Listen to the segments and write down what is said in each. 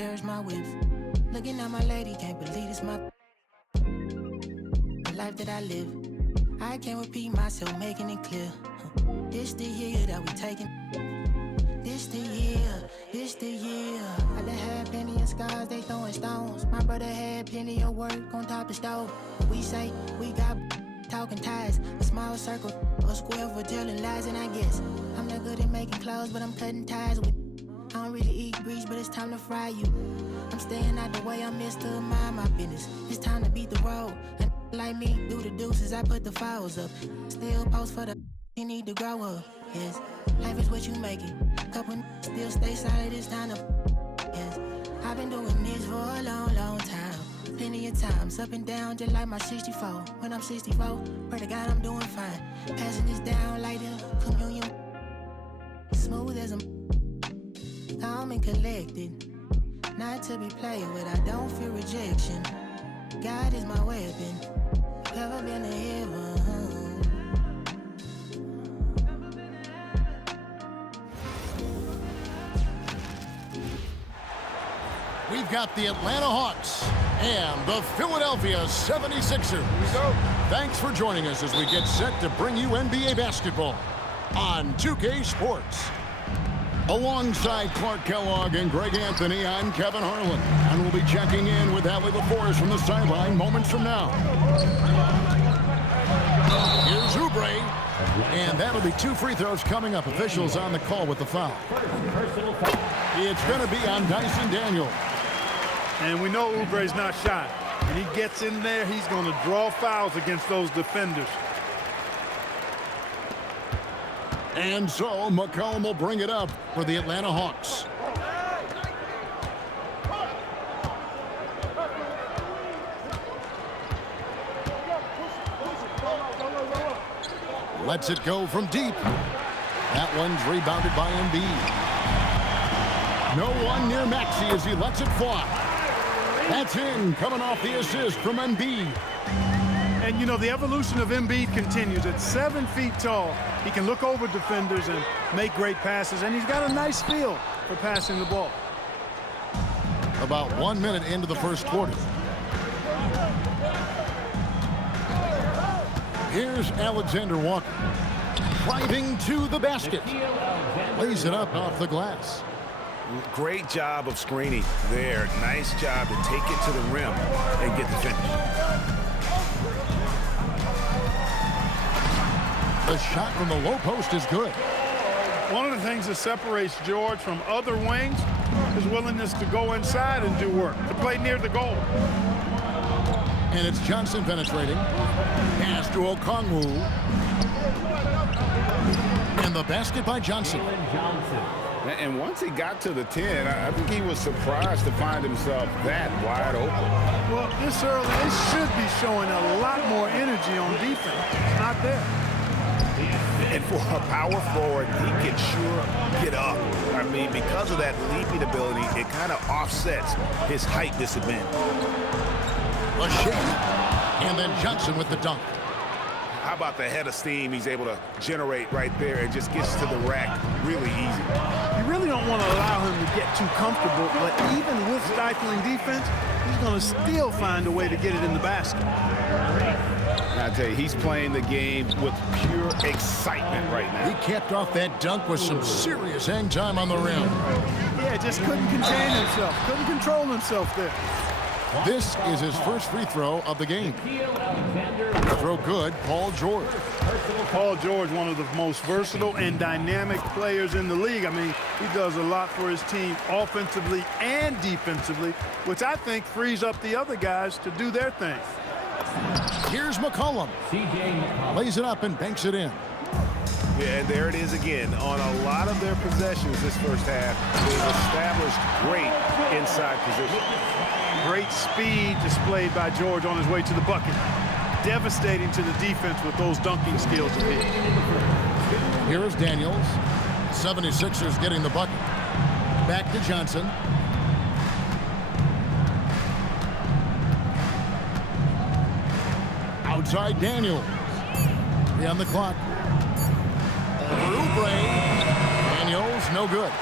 cherish my whips. Looking at my lady, can't believe it's my the life that I live. I can't repeat myself, making it clear. This the year that we taking. This the year, this the year. I done had plenty of scars, they throwing stones. My brother had plenty of work on top the stove. We say we got talking ties, a small circle, a square for telling lies, and I guess I'm not good at making clothes, but I'm cutting ties with. I don't really eat grease, but it's time to fry you. I'm staying out the way, I'm Mr. Mind my business. It's time to beat the road. And like me, do the deuces, I put the files up. Still post for the you need to grow up. Yes, life is what you make it. Couple still stay solid, it's time to. Yes, I've been doing this for a long, long time. Plenty of times, up and down, just like my 64. When I'm 64, pray to God I'm doing fine. Passing this down like the communion. Smooth as a calm and collected. Not to be played with, I don't feel rejection. God is my weapon. Never been to heaven. We've got the Atlanta Hawks and the Philadelphia 76ers. Here we go. Thanks for joining us as we get set to bring you NBA basketball on 2K Sports. Alongside Clark Kellogg and Greg Anthony, I'm Kevin Harlan. And we'll be checking in with Allie LaForest from the sideline moments from now. Here's Oubre. And that'll be 2 free throws coming up. Officials on the call with the foul. It's going to be on Dyson Daniels. And we know Oubre's not shy. When he gets in there, he's going to draw fouls against those defenders. And so McCollum will bring it up for the Atlanta Hawks. Lets it go from deep. That one's rebounded by Embiid. No one near Maxey as he lets it fly. That's in, coming off the assist from Embiid. And, you know, the evolution of Embiid continues. At 7 feet tall, he can look over defenders and make great passes, and he's got a nice feel for passing the ball. About 1 minute into the first quarter. Here's Alexander Walker. Driving to the basket. Lays it up off the glass. Great job of screening there. Nice job to take it to the rim and get the finish. The shot from the low post is good. One of the things that separates George from other wings is willingness to go inside and do work, to play near the goal. And it's Johnson penetrating. Pass to Okongwu. And the basket by Johnson. And once he got to the 10, I think he was surprised to find himself that wide open. Well, this early, they should be showing a lot more energy on defense. It's not there. And for a power forward, he can sure get up. I mean, because of that leaping ability, it kind of offsets his height disadvantage. A shake. And then Johnson with the dunk. How about the head of steam he's able to generate right there and just gets to the rack really easy. You really don't want to allow him to get too comfortable, but even with stifling defense, he's going to still find a way to get it in the basket. I tell you, he's playing the game with pure excitement right now. He capped off that dunk with some serious hang time on the rim. Yeah, just couldn't contain himself, couldn't control himself there. This is his first free throw of the game. Throw good, Paul George. Paul George, one of the most versatile and dynamic players in the league. I mean, he does a lot for his team offensively and defensively, which I think frees up the other guys to do their thing. Here's McCollum. Lays it up and banks it in. Yeah, and there it is again. On a lot of their possessions this first half, they've established great inside position. Great speed displayed by George on his way to the bucket. Devastating to the defense with those dunking skills of his. Here is Daniels. 76ers getting the bucket. Back to Johnson. Outside Daniels. 3 on the clock. Over Oubre. Daniels, no good.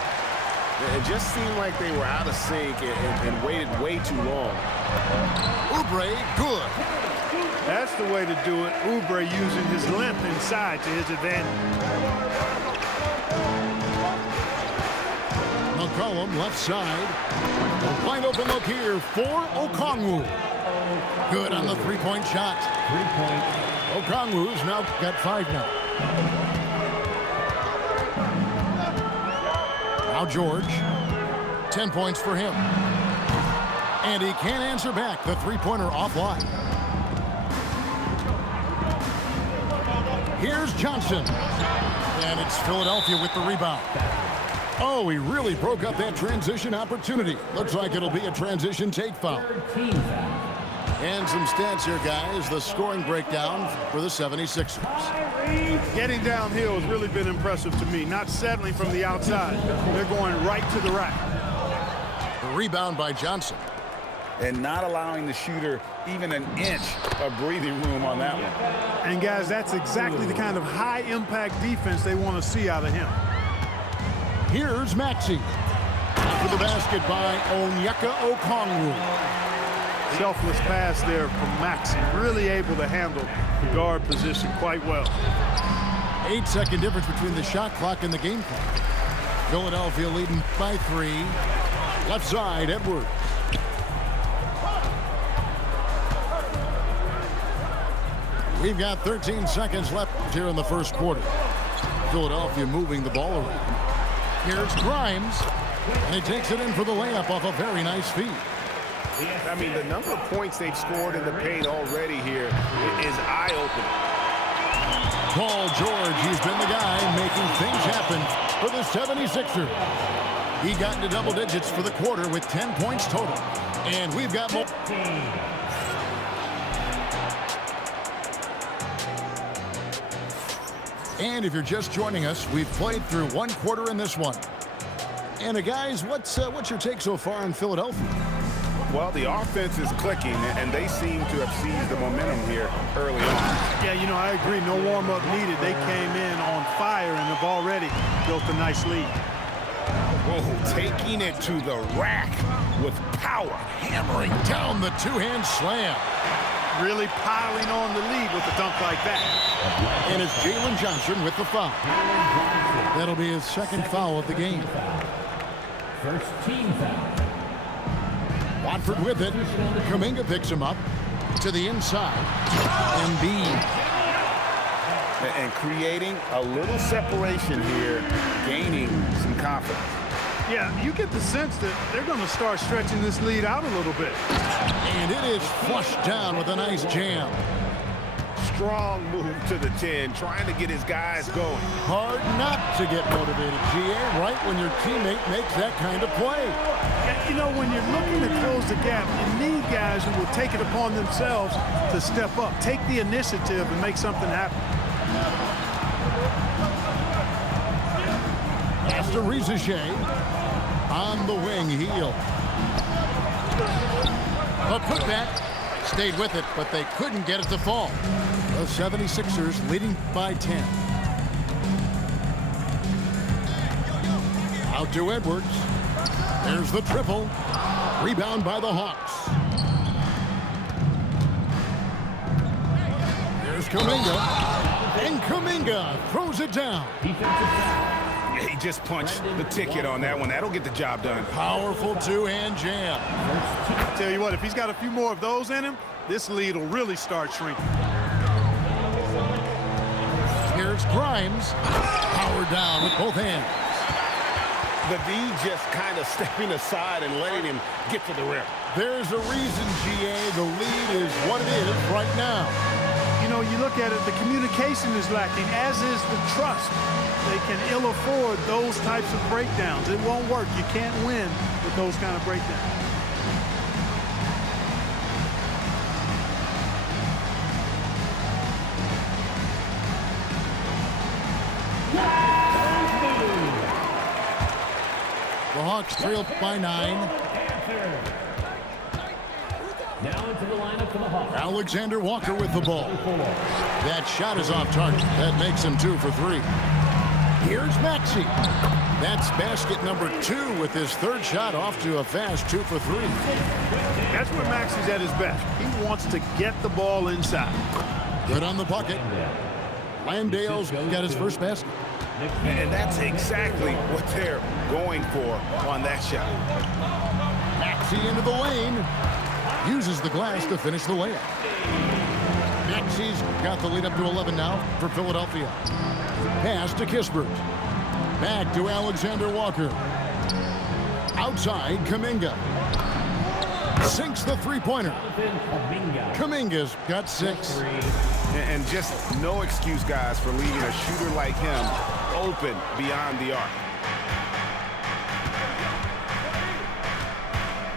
It just seemed like they were out of sync and waited way too long. Oubre, good. That's the way to do it. Oubre using his length inside to his advantage. McCollum left side. A wide open look here for Okongwu. Good on the three-point shot. Okongwu's now got 5 now. Now George. 10 points for him. And he can't answer back. The three-pointer offline. Here's Johnson. And it's Philadelphia with the rebound. Oh, he really broke up that transition opportunity. Looks like it'll be a transition take foul. And some stats here, guys. The scoring breakdown for the 76ers. Getting downhill has really been impressive to me. Not settling from the outside. They're going right to the rack. The rebound by Johnson. And not allowing the shooter even an inch of breathing room on that one. And, guys, that's exactly the kind of high-impact defense they want to see out of him. Here's Maxey. For the basket by Onyeka Okongwu. Selfless pass there from Maxey. Really able to handle the guard position quite well. 8-second difference between the shot clock and the game clock. Philadelphia leading by 3. Left side, Edwards. We've got 13 seconds left here in the first quarter. Philadelphia moving the ball around. Here's Grimes, and he takes it in for the layup off a very nice feed. I mean, the number of points they've scored in the paint already here is eye-opening. Paul George, he's been the guy making things happen for the 76ers. He got into double digits for the quarter with 10 points total. And we've got more. And if you're just joining us, we've played through 1 quarter in this one. And guys, what's your take so far on Philadelphia? Well, the offense is clicking, and they seem to have seized the momentum here early on. Yeah, you know, I agree. No warm-up needed. They came in on fire and have already built a nice lead. Whoa, taking it to the rack with power. Hammering down the two-hand slam. Really piling on the lead with a dunk like that. And it's Jalen Johnson with the foul. That'll be his second foul of the game. First team foul. Watford with it. Kuminga picks him up to the inside. Embiid. And creating a little separation here, gaining some confidence. Yeah, you get the sense that they're going to start stretching this lead out a little bit. And it is flushed down with a nice jam. Strong move to the 10, trying to get his guys going. Hard not to get motivated, GA, right when your teammate makes that kind of play. You know, when you're looking to close the gap, you need guys who will take it upon themselves to step up, take the initiative and make something happen. Master Rizichet on the wing, heel. A putback, stayed with it, but they couldn't get it to fall. The 76ers leading by 10. Out to Edwards. There's the triple. Rebound by the Hawks. Here's Kuminga. And Kuminga throws it down. Yeah, he just punched the ticket on that one. That'll get the job done. Powerful two-hand jam. I tell you what, if he's got a few more of those in him, this lead will really start shrinking. Here's Grimes. Power down with both hands. The D just kind of stepping aside and letting him get to the rim. There's a reason, GA. The lead is what it is right now. You know, you look at it, the communication is lacking, as is the trust. They can ill afford those types of breakdowns. It won't work. You can't win with those kind of breakdowns. The Hawks trail by 9. Now into the lineup for the Hawks. Alexander Walker with the ball. That shot is off target. That makes him 2 for 3. Here's Maxey. That's basket number 2 with his third shot off to a fast 2 for 3. That's where Maxey's at his best. He wants to get the ball inside. Good on the bucket. Landale's got his first basket. And that's exactly what they're going for on that shot. Maxey into the lane. Uses the glass to finish the layup. Maxey's got the lead up to 11 now for Philadelphia. Pass to Kispert. Back to Alexander Walker. Outside, Kuminga. Sinks the three-pointer. Kuminga's got 6. And just no excuse, guys, for leaving a shooter like him open beyond the arc.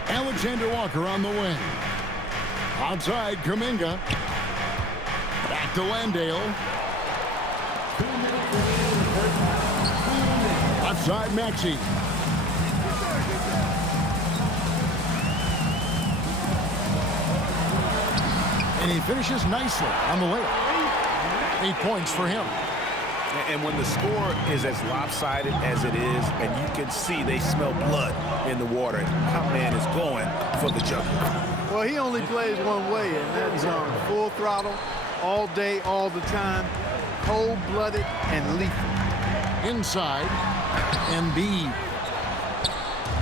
Alexander Walker on the wing. Outside, Kuminga. Back to Landale. Left side, Maxey. And he finishes nicely on the layup. 8 points for him. And when the score is as lopsided as it is, and you can see they smell blood in the water, our man is going for the jumper. Well, he only plays one way, and that's full throttle, all day, all the time, cold-blooded and lethal. Inside, Embiid.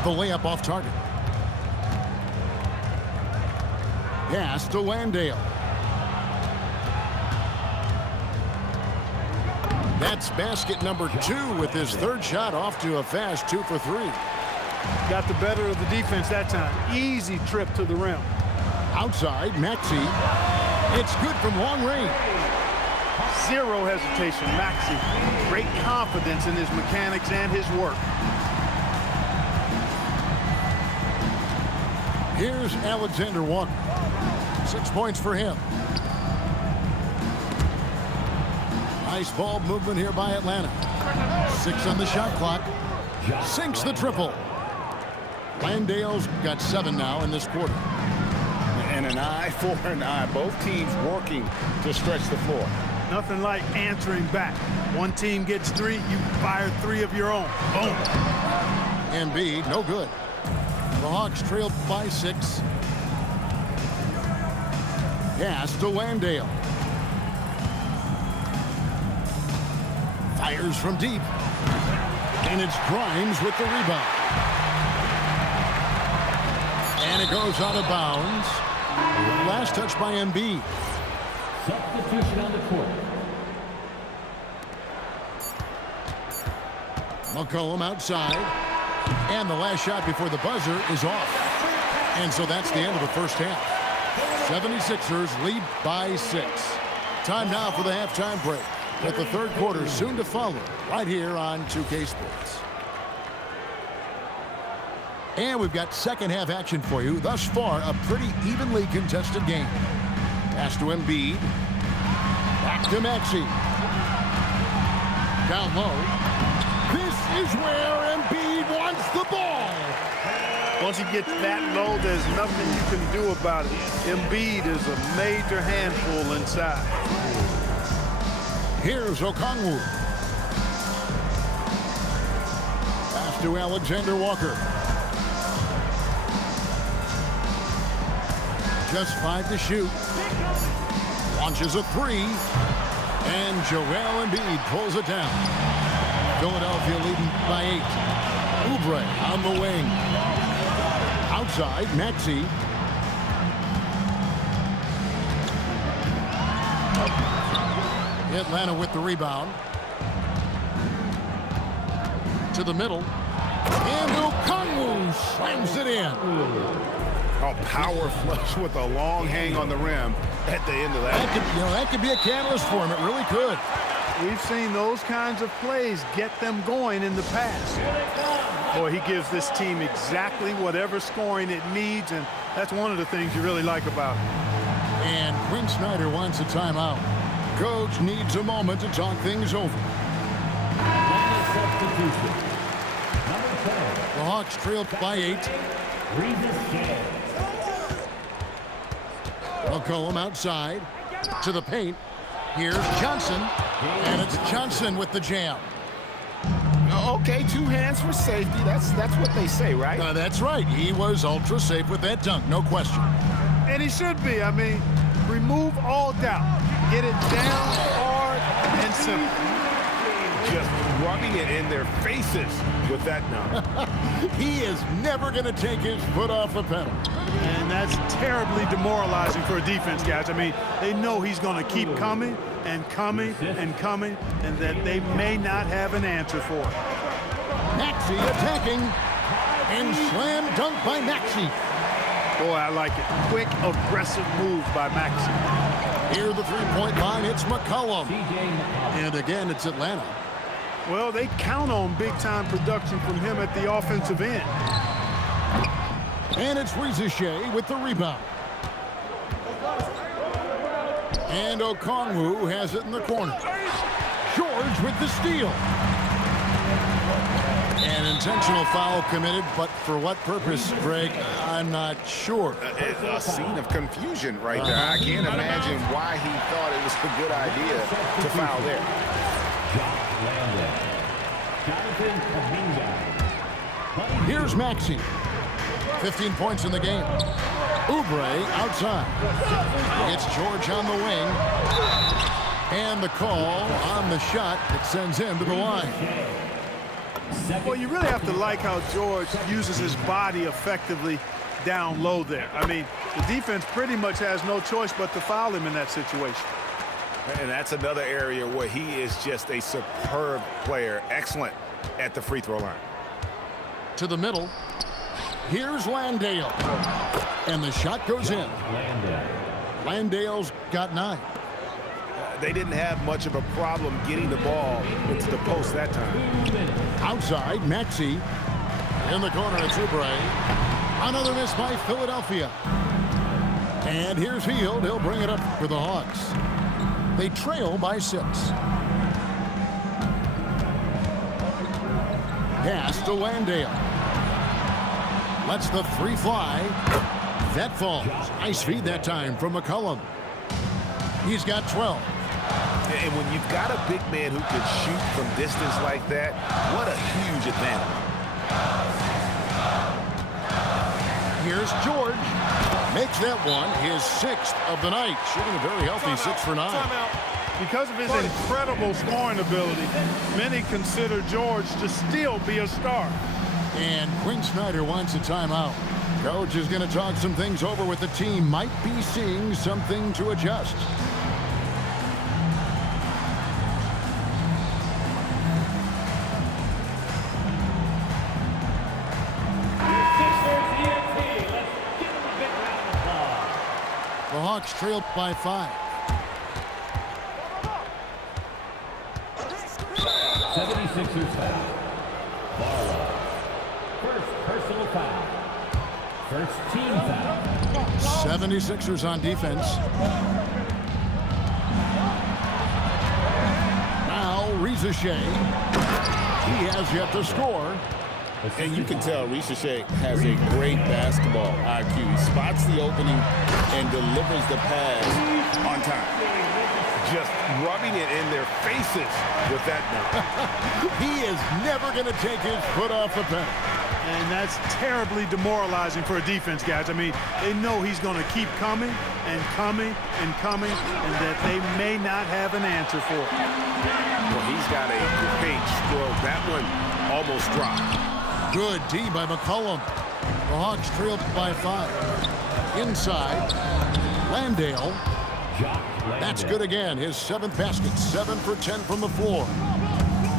The layup off target. Pass to Landale. That's basket number 2 with his third shot off to a fast 2 for 3. Got the better of the defense that time. Easy trip to the rim. Outside, Maxey. It's good from long range. Zero hesitation, Maxey. Great confidence in his mechanics and his work. Here's Alexander Walker. 6 points for him. Nice ball movement here by Atlanta. 6 on the shot clock. Sinks the triple. Landale's got 7 now in this quarter. And an eye for an eye. Both teams working to stretch the floor. Nothing like answering back. One team gets 3, you fire 3 of your own. Boom. Embiid, no good. The Hawks trailed by 6. Pass to Landale. Fires from deep. And it's Grimes with the rebound. And it goes out of bounds. Last touch by Embiid. Substitution on the court. McCollum outside. And the last shot before the buzzer is off. And so that's the end of the first half. 76ers lead by 6. Time now for the halftime break, with the third quarter soon to follow right here on 2K Sports. And we've got second half action for you. Thus far, a pretty evenly contested game. Pass to Embiid. Back to Maxey. Down low. This is where Embiid wants the ball. Once he gets that low, there's nothing you can do about it. Embiid is a major handful inside. Here's Okongwu. Pass to Alexander Walker. Just 5 to shoot. Launches a 3. And Joel Embiid pulls it down. Philadelphia leading by 8. Oubre on the wing. Outside, Maxey. Atlanta with the rebound. To the middle. And Okongwu slams it in. A power flush with a long hang on the rim at the end of that. That could be a catalyst for him. It really could. We've seen those kinds of plays get them going in the past. Boy, he gives this team exactly whatever scoring it needs, and that's one of the things you really like about him. And Quinn Snyder wants a timeout. Coach needs a moment to talk things over. Substitution. Number 10. The Hawks trailed by 8. Revis James. McCollum outside to the paint. Here's Johnson, and it's Johnson with the jam. Okay, 2 hands for safety. That's what they say, right? That's right. He was ultra safe with that dunk, no question. And he should be. I mean, remove all doubt. Get it down hard and simple. Just rubbing it in their faces with that dunk. He is never going to take his foot off the pedal. And that's terribly demoralizing for a defense, guys. I mean, they know he's going to keep coming and coming and coming, and that they may not have an answer for it. Maxey attacking, and slam dunk by Maxey. Boy, I like it. Quick, aggressive move by Maxey. Near the three-point line, it's McCollum. And again, it's Atlanta. Well, they count on big-time production from him at the offensive end. And it's Rizachet with the rebound. And Okongwu has it in the corner. George with the steal. An intentional foul committed, but for what purpose, Greg? I'm not sure. A scene of confusion right there. I can't imagine why he thought it was a good idea to foul there. Here's Maxey. 15 points in the game. Oubre outside. It's George on the wing. And the call on the shot that sends him to the line. Well, you really have to like how George uses his body effectively down low there. I mean, the defense pretty much has no choice but to foul him in that situation. And that's another area where he is just a superb player. Excellent at the free throw line. To the middle. Here's Landale. And the shot goes in. Landale's got 9. They didn't have much of a problem getting the ball into the post that time. Outside, Maxey. In the corner, it's Oubre. Another miss by Philadelphia. And here's Hield. He'll bring it up for the Hawks. They trail by 6. Pass to Landale. Lets the 3 fly. That falls. Nice feed that time from McCollum. He's got 12. And when you've got a big man who can shoot from distance like that, what a huge advantage. Here's George. Makes that one his 6th of the night. Shooting a very healthy 6 for 9. Because of his incredible scoring ability, many consider George to still be a star. And Quinn Snyder wants a timeout. Coach is going to talk some things over with the team. Might be seeing something to adjust. The Hawks trailed by 5. 76ers foul. Barlow. First personal foul. First team foul. 76ers on defense. Now Rizachet. He has yet to score. And you can tell Rizachet has a great basketball IQ. He spots the opening and delivers the pass on time. Just rubbing it in their faces with that dunk. He is never going to take his foot off the pedal. And that's terribly demoralizing for a defense, guys. I mean, they know he's going to keep coming and coming and coming, and that they may not have an answer for it. Well, he's got a great stroke. That one almost dropped. Good D by McCollum. The Hawks trailed by 5. Inside, Landale. That's good again. His 7th basket. 7 for 10 from the floor.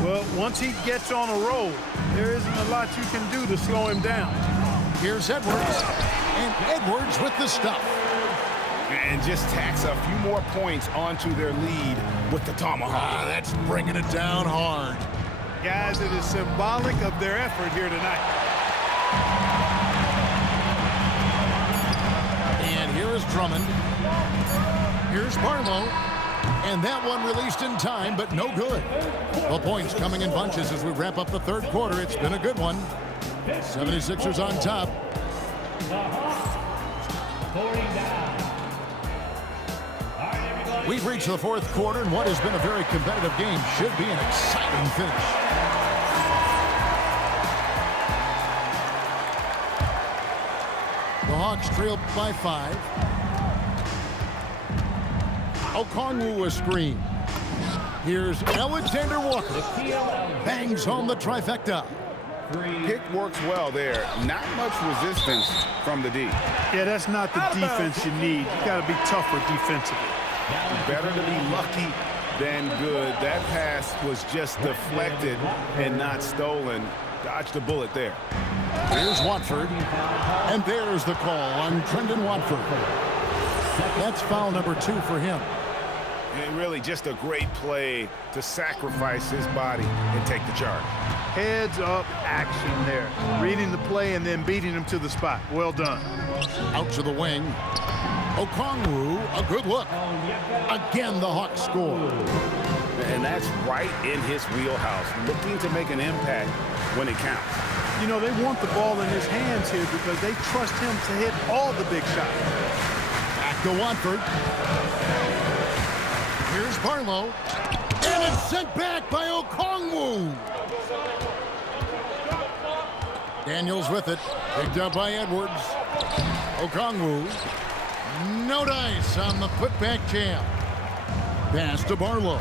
Well, once he gets on a roll, there isn't a lot you can do to slow him down. Here's Edwards. And Edwards with the stuff. And just tacks a few more points onto their lead with the tomahawk. That's bringing it down hard. Guys, it is symbolic of their effort here tonight. And here is Drummond. Here's Barlow. And that one released in time, but no good. Well, points coming in bunches as we wrap up the 3rd quarter. It's been a good one. 76ers on top. We've reached the 4th quarter, and what has been a very competitive game should be an exciting finish. Hawks trail by 5. Okongwu a screen. Here's Alexander Walker. Bangs home the trifecta. Pick works well there. Not much resistance from the D. Yeah, that's not the defense you need. You got to be tougher defensively. Better to be lucky than good. That pass was just deflected and not stolen. Dodged a bullet there. Here's Watford. And there's the call on Trendon Watford. That's foul number 2 for him. And really just a great play to sacrifice his body and take the charge. Heads up action there. Reading the play and then beating him to the spot. Well done. Out to the wing. Okongwu, a good look. Again, the Hawks score. And that's right in his wheelhouse, looking to make an impact when it counts. You know, they want the ball in his hands here because they trust him to hit all the big shots. Back to Watford. Here's Barlow. And it's sent back by Okongwu. Daniels with it. Picked up by Edwards. Okongwu. No dice on the putback jam. Pass to Barlow.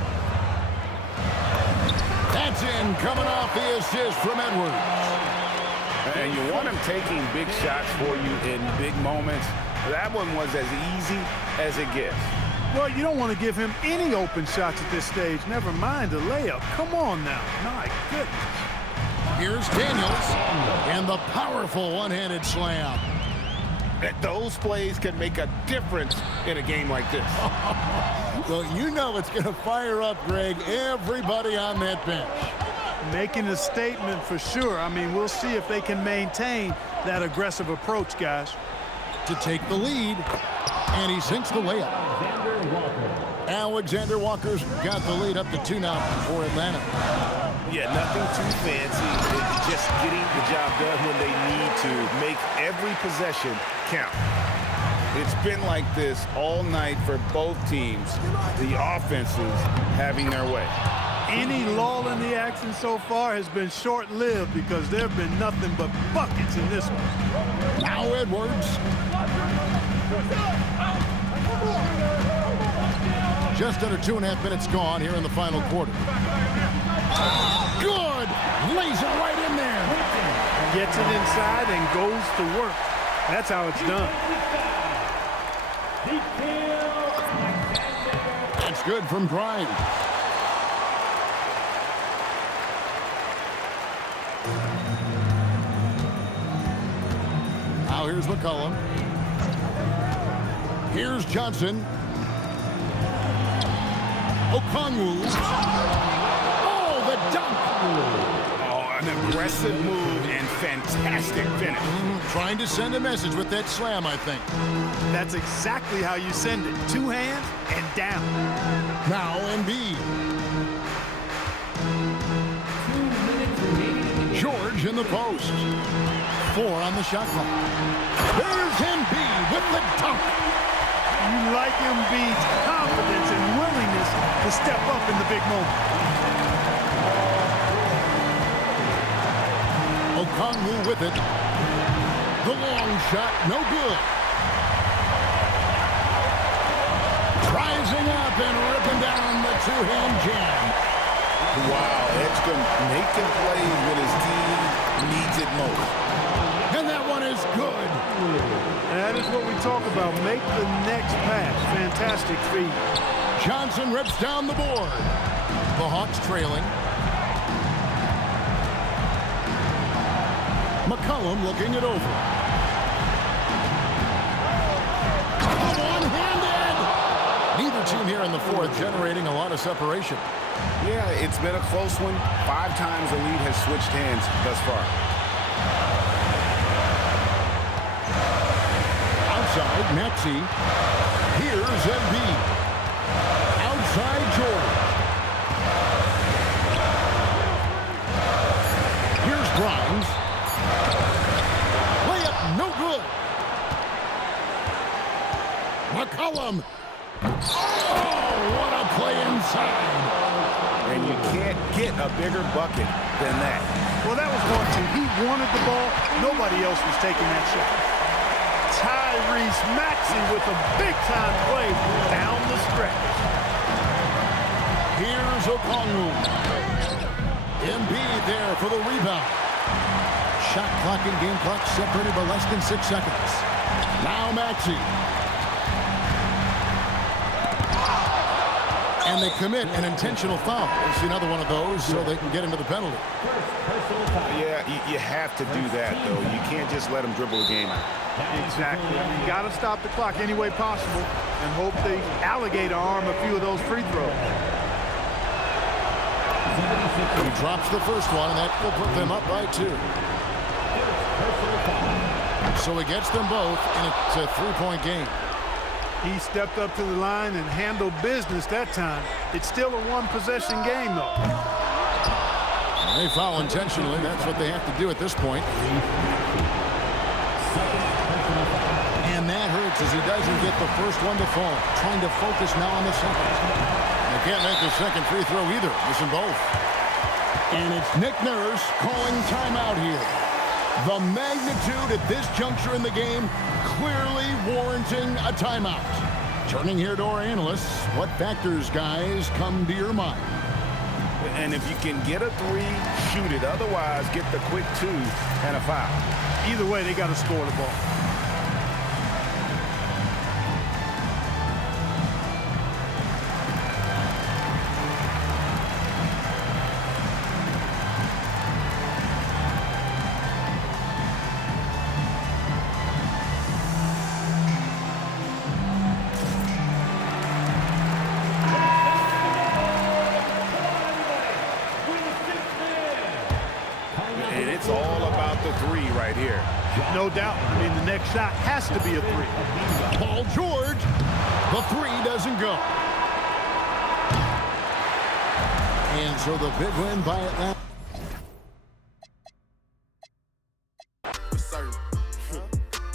That's in, coming off the assist from Edwards. And you want him taking big shots for you in big moments. That one was as easy as it gets. Well, you don't want to give him any open shots at this stage. Never mind a layup. Come on now. My goodness. Here's Daniels. And the powerful one-handed slam. Those plays can make a difference in a game like this. Well, you know it's going to fire up, Greg, everybody on that bench. Making a statement for sure. I mean, we'll see if they can maintain that aggressive approach, guys. To take the lead, and he sinks the layup. Alexander Walker's got the lead up to 2 now for Atlanta. Yeah, nothing too fancy. It's just getting the job done when they need to. Make every possession count. It's been like this all night for both teams. The offenses having their way. Any lull in the action so far has been short-lived because there have been nothing but buckets in this one. Now Edwards. Just under 2.5 minutes gone here in the final quarter. Good! Lays it right in there. Gets it inside and goes to work. That's how it's done. That's good from Grimes. Now here's McCollum. Here's Johnson. Okongwu. Oh, the dunk. Oh, an aggressive move and fantastic finish. Trying to send a message with that slam, I think. That's exactly how you send it. 2 hands and down. Now Embiid. George in the post. 4 on the shot clock. There's Embiid with the dunk. You like Embiid's confidence and willingness to step up in the big moment. Okongwu with it. The long shot, no good. Rising up and ripping down the 2-hand jam. Wow, Edgecombe making plays when his team needs it most. And that one is good. That is what we talk about. Make the next pass. Fantastic feed. Johnson rips down the board. The Hawks trailing. McCollum looking it over. One-handed! Neither team here in the fourth generating a lot of separation. Yeah, it's been a close one. 5 times the lead has switched hands thus far. Outside, Maxey. Here's Embiid. Outside, George. Here's Grimes. Layup, no good. McCollum. Oh, what a play inside. And you can't get a bigger bucket than that. Well, that was one, too. He wanted the ball. Nobody else was taking that shot. Tyrese Maxey with a big-time play down the stretch. Here's Okongwu. Embiid there for the rebound. Shot clock and game clock separated by less than 6 seconds. Now Maxey. And they commit an intentional foul. It's another one of those so they can get into the penalty. Yeah, you have to do that, though. You can't just let them dribble the game out. Exactly. You got to stop the clock any way possible and hope they alligator arm a few of those free throws. He drops the first one, and that will put them up by 2. So he gets them both, and it's a 3-point game. He stepped up to the line and handled business that time. It's still a one-possession game, though. They foul intentionally. That's what they have to do at this point. And that hurts as he doesn't get the first one to fall. Trying to focus now on the second. They can't make the second free throw either. Missing both. And it's Nick Nurse calling timeout here. The magnitude at this juncture in the game clearly warranting a timeout. Turning here to our analysts, what factors, guys, come to your mind? And if you can get a 3, shoot it. Otherwise, get the quick 2 and a foul. Either way, they got to score the ball. It's all about the 3 right here. No doubt. I mean, the next shot has to be a 3. Paul George, the 3 doesn't go. And so the big win by Atlanta.